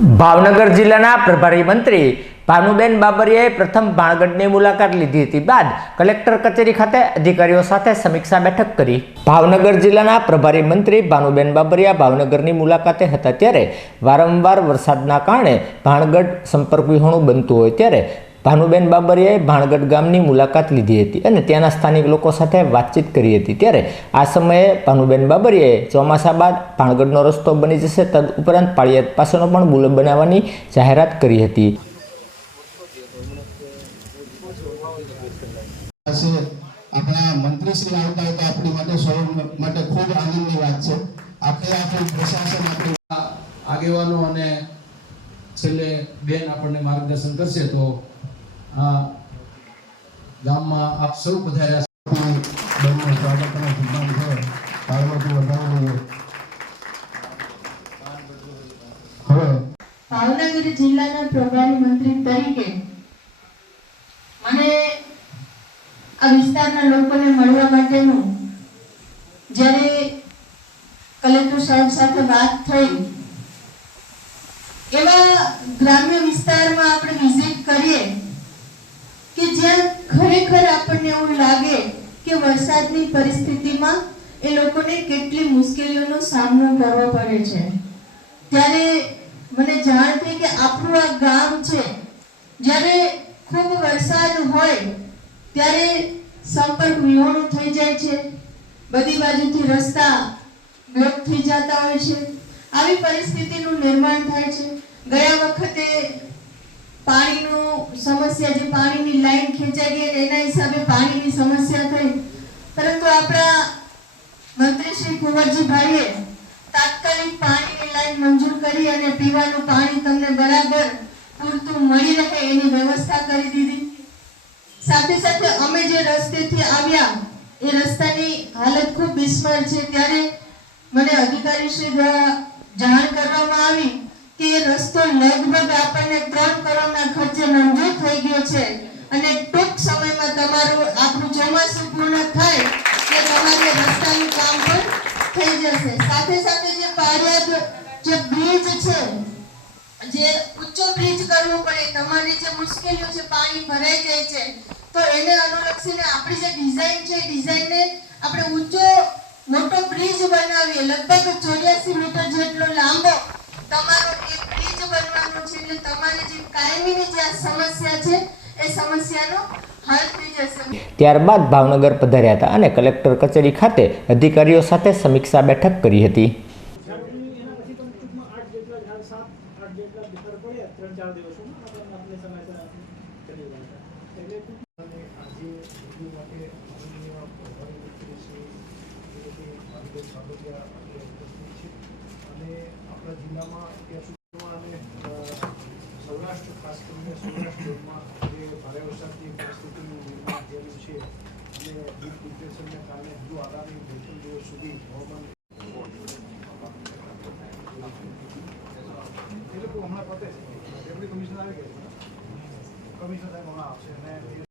ભાવનગર જિલ્લાના પ્રભારી મંત્રી ભાનુબેન બાબરિયાએ પ્રથમ ભાણગઢની મુલાકાત લીધી હતી બાદ કલેક્ટર કચેરી ખાતે અધિકારીઓ સાથે સમીક્ષા બેઠક કરી. ભાવનગર જિલ્લાના પ્રભારી મંત્રી ભાનુબેન બાબરિયા ભાવનગરની મુલાકાતે હતા ત્યારે વારંવાર વરસાદના કારણે ભાણગઢ સંપર્ક વિહોણું બનતું હોય ત્યારે ભાનુબેન બાબરિયાએ ભાણગઢ ગામની મુલાકાત લીધી હતી અને ત્યાંના સ્થાનિક લોકો સાથે વાતચીત કરી હતી. ત્યારે આ સમયે ભાનુબેન બાબરિયાએ ચોમાસા બાદ ભાણગઢનો રસ્તો બની જશે, તદ ઉપરાંત પાળિયાદ પાસેનો પણ બુલ બનાવવાની જાહેરાત કરી હતી. આપણા મંત્રીશ્રી આવતા હોય તો આપણી માટે સૌ માટે ખૂબ આનંદની વાત છે. આપણે આપણું પ્રશાસન, આપણું આગેવાનો અને છેલ્લે બેન આપણને માર્ગદર્શન કરશે તો ગામમાં આપ સૌ પધાર્યા હવે ભાવનગર જિલ્લાના પ્રભારી મંત્રી તરીકે મને આ વિસ્તારના લોકોને મળવા માટેનું જ્યારે કલેક્ટર સાહેબ સાથે વાત થઈ, એવા ગ્રામ્ય વિસ્તારમાં આપણે વિઝિટ કરીએ જ્યાં ખરેખર આપણને એવું લાગે કે વરસાદની પરિસ્થિતિમાં એ લોકોને કેટલી મુશ્કેલીઓનો સામનો કરવો પડે છે. ત્યારે મને જાણ થઈ કે આપણું આ ગામ છે, જ્યારે ખૂબ વરસાદ હોય, ત્યારે સંપર્ક વિહોણું થઈ જાય છે. બધી બાજુથી રસ્તા બ્લોક થઈ જતા હોય છે. આવી પરિસ્થિતિનું નિર્માણ થાય છે. ગયા વખતે પાણીનું સમસ્યા જે પાણીની લાઈન ખેંચાઈ ગઈ એના હિસાબે પાણીની સમસ્યા થઈ. પરંતુ આપણા મંત્રી શ્રી કુંવરજીભાઈએ તાત્કાલિક પાણીની લાઈન મંજૂર કરી અને પીવાનું પાણી તમને બરાબર પૂરતું મળી રહે એની વ્યવસ્થા કરી દીધી. સાથે સાથે અમે જે રસ્તેથી આવ્યા, એ રસ્તાની હાલત ખૂબ બિસ્માર છે. ત્યારે મને અધિકારી શ્રી દ્વારા જાણ કરવામાં આવી રસ્તો લગભગ આપણને ત્રણ કરોડના ખર્ચે મંજૂર થઈ ગયો છે. અને ટૂંક સમયમાં તમારું આપણું ચોમાસું પૂર્ણ થાય એટલે તમારે રસ્તાનું કામ પણ થઈ જશે. સાથે સાથે જે પારિયાદ જે બ્રિજ છે, જે ઊંચો બ્રિજ કરવો પડે, તમારી જે મુશ્કેલીઓ છે, પાણી ભરાઈ જાય છે, તો એને અનુલક્ષીને આપણી જે ડિઝાઇન છે ડિઝાઇનને આપણે ઊંચો મોટો બ્રિજ બનાવીએ, લગભગ ચોર્યાસી મીટર જેટલો લાંબો તમારો એ બ્રિજ બનવાનો છે એટલે તમારી જે કાયમીની જે સમસ્યા છે એ સમસ્યાનો હલ થઈ જશે. ત્યારબાદ ભાવનગર પધાર્યા હતા અને કલેક્ટર કચેરી ખાતે અધિકારીઓ સાથે સમીક્ષા બેઠક કરી હતી. આપણે review માટે માનનીય પ્રભારી મંત્રી શ્રી શ્રીમતી ભાનુબેન બાબરિયા આપણે ઉપસ્થિત છે અને આપણા જિલ્લામાં અત્યાર સુધીમાં અને અ, સૌરાષ્ટ્ર ખાસ કરીને સૌરાષ્ટ્ર ઝોનમાં જે ભારે વરસાદની પરિસ્થિતિનું નિર્માણ થયેલું છે અને ડીપ ડિપ્રેશનને કારણે હજુ આગામી બે ત્રણ દિવસ સુધી હવામાન એ લોકો હમણાં પતે છે ડેપ્યુટી કમિશનર આવી ગયા છે કમિશનર સાહેબ હમણાં આવશે